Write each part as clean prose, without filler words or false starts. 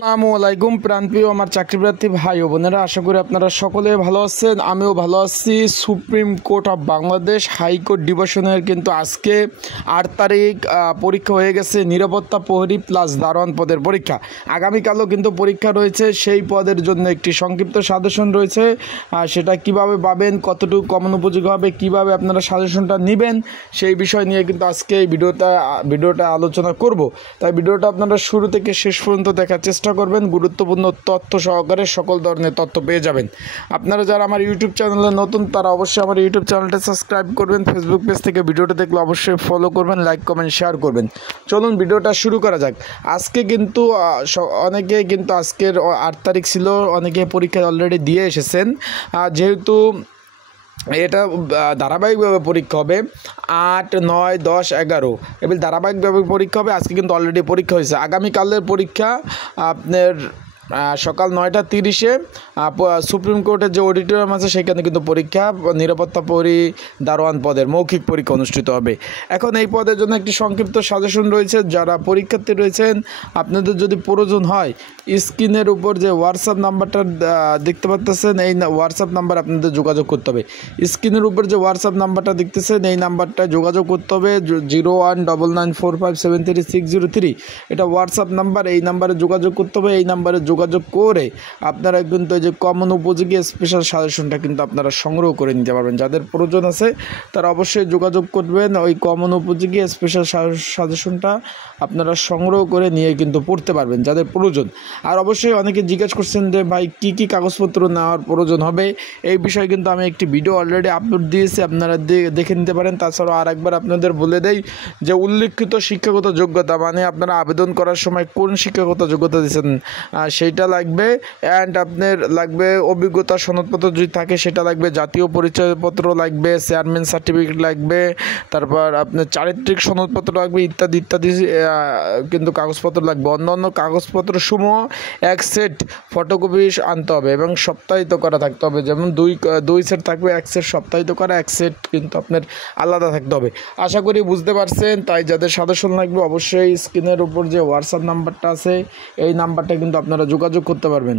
আসসালামু আলাইকুম প্রাণপ্রিয় আমার চাকরিপ্রার্থী ভাই ও বোনেরা, আশা করি আপনারা সকলে ভালো আছেন। আমিও ভালো আছি। Supreme court of Bangladesh high court ডিভিশনের কিন্তু আজকে 8 তারিখ পরীক্ষা হয়ে গেছে। নিরাপত্তা প্রহরী প্লাস দারোয়ান পদের পরীক্ষা। আগামীকালও কিন্তু পরীক্ষা রয়েছে। সেই পদের জন্য একটি সংক্ষিপ্ত সাজেশন রয়েছে। সেটা কিভাবে পাবেন, কতটুকু কমন উপযোগী হবে, কিভাবে আপনারা সাজেশনটা নেবেন, সেই বিষয় নিয়ে কিন্তু আজকে এই ভিডিওটা আলোচনা করব। তাই ভিডিওটা আপনারা শুরু থেকে শেষ পর্যন্ত দেখার চেষ্টা করবেন। গুরুত্বপূর্ণ তথ্য সহকারে সকল ধরনের তথ্য পেয়ে যাবেন। আপনারা যারা আমার ইউটিউব চ্যানেলে নতুন তারা অবশ্যই আমার ইউটিউব চ্যানেলটা সাবস্ক্রাইব করবেন। ফেসবুক পেজ থেকে ভিডিওটা দেখলে অবশ্যই ফলো করবেন, লাইক কমেন্ট শেয়ার করবেন। চলুন ভিডিওটা শুরু করা যাক। আজকে কিন্তু অনেকে কিন্তু আজকের 8 তারিখ ছিল, অনেকে পরীক্ষা অলরেডি দিয়ে এসেছেন। যেহেতু এটা ধারাবাহিকভাবে পরীক্ষা হবে 8, 9, 10, 11 এবার ধারাবাহিকভাবে পরীক্ষা হবে। আজকে কিন্তু অলরেডি পরীক্ষা হয়েছে। আগামীকালের পরীক্ষা আপনার সকাল 9:30-এ সুপ্রিম কোর্টের যে অডিটোরিয়াম আছে সেখানে কিন্তু পরীক্ষা নিরাপত্তা প্রহরী দারোয়ান পদের মৌখিক পরীক্ষা অনুষ্ঠিত হবে। এখন এই পদের জন্য একটি সংক্ষিপ্ত সাজেশন রয়েছে। যারা পরীক্ষার্থী রয়েছেন, আপনাদের যদি প্রয়োজন হয়, স্ক্রিনের উপর যে হোয়াটসঅ্যাপ নাম্বারটা দেখতে পাচ্ছেন, এই হোয়াটসঅ্যাপ নাম্বার আপনাদের যোগাযোগ করতে হবে। স্ক্রিনের উপর যে হোয়াটসঅ্যাপ নাম্বারটা দেখতেছেন, এই নাম্বারটায় যোগাযোগ করতে হবে। 019945733603 এটা হোয়াটসঅ্যাপ নাম্বার। এই নাম্বারে যোগাযোগ করতে হবে। এই নাম্বারে যোগাযোগ করে আপনারা কিন্তু এই যে কমন উপযোগী স্পেশাল সাজেশনটা কিন্তু আপনারা সংগ্রহ করে নিতে পারবেন। যাদের প্রয়োজন আছে তারা অবশ্যই যোগাযোগ করবেন। ওই কমন উপযোগী স্পেশাল সাজেশনটা আপনারা সংগ্রহ করে নিয়ে কিন্তু পড়তে পারবেন যাদের প্রয়োজন। আর অবশ্যই অনেকে জিজ্ঞেস করছেন যে ভাই কী কী কাগজপত্র নেওয়ার প্রয়োজন হবে, এই বিষয়ে কিন্তু আমি একটি ভিডিও অলরেডি আপলোড দিয়েছি, আপনারা দেখে নিতে পারেন। তাছাড়াও আর একবার আপনাদের বলে দেই যে উল্লিখিত শিক্ষাগত যোগ্যতা, মানে আপনারা আবেদন করার সময় কোন শিক্ষাগত যোগ্যতা দিয়েছেন সেইটা লাগবে। অ্যান্ড আপনার লাগবে অভিজ্ঞতা সনদপত্র যদি থাকে সেটা লাগবে, জাতীয় পরিচয়পত্র লাগবে, চেয়ারম্যান সার্টিফিকেট লাগবে, তারপর আপনার চারিত্রিক সনদপত্র লাগবে, ইত্যাদি ইত্যাদি কিন্তু কাগজপত্র লাগবে। অন্যান্য কাগজপত্র সমূহ এক সেট ফটোকপি আনতে হবে এবং সপ্তাহিত করা থাকতে হবে। যেমন দুই সেট থাকবে, এক সেট সপ্তাহিত করা, এক সেট কিন্তু আপনার আলাদা থাকতে হবে। আশা করি বুঝতে পারছেন। তাই যাদের সাজেশন লাগবে অবশ্যই স্ক্রিনের উপর যে হোয়াটসঅ্যাপ নাম্বারটা আছে এই নাম্বারটা কিন্তু আপনারা যোগাযোগ করতে পারবেন।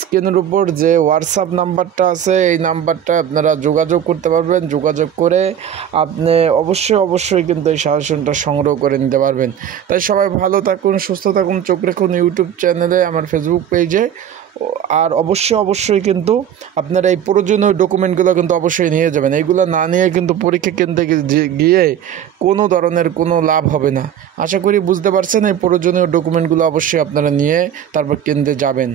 স্ক্রিনের উপর যে হোয়াটসঅ্যাপ নাম্বারটা আছে এই নাম্বারটা আপনারা যোগাযোগ করতে পারবেন। যোগাযোগ করে আপনি অবশ্যই কিন্তু এই সাজেশনটা সংগ্রহ করে নিতে পারবেন। তাই সবাই ভালো থাকুন, সুস্থ থাকুন, চোখ রাখুন ইউটিউব চ্যানেলে, আমার ফেসবুক পেজে। আর অবশ্যই কিন্তু আপনারা এই প্রয়োজনীয় ডকুমেন্টগুলো কিন্তু অবশ্যই নিয়ে যাবেন। এইগুলো না নিয়ে কিন্তু পরীক্ষা কেন্দ্রে গিয়ে কোনো ধরনের কোনো লাভ হবে না। আশা করি বুঝতে পারছেন। এই প্রয়োজনীয় ডকুমেন্টগুলো অবশ্যই আপনারা নিয়ে তারপর কেন্দ্রে যাবেন।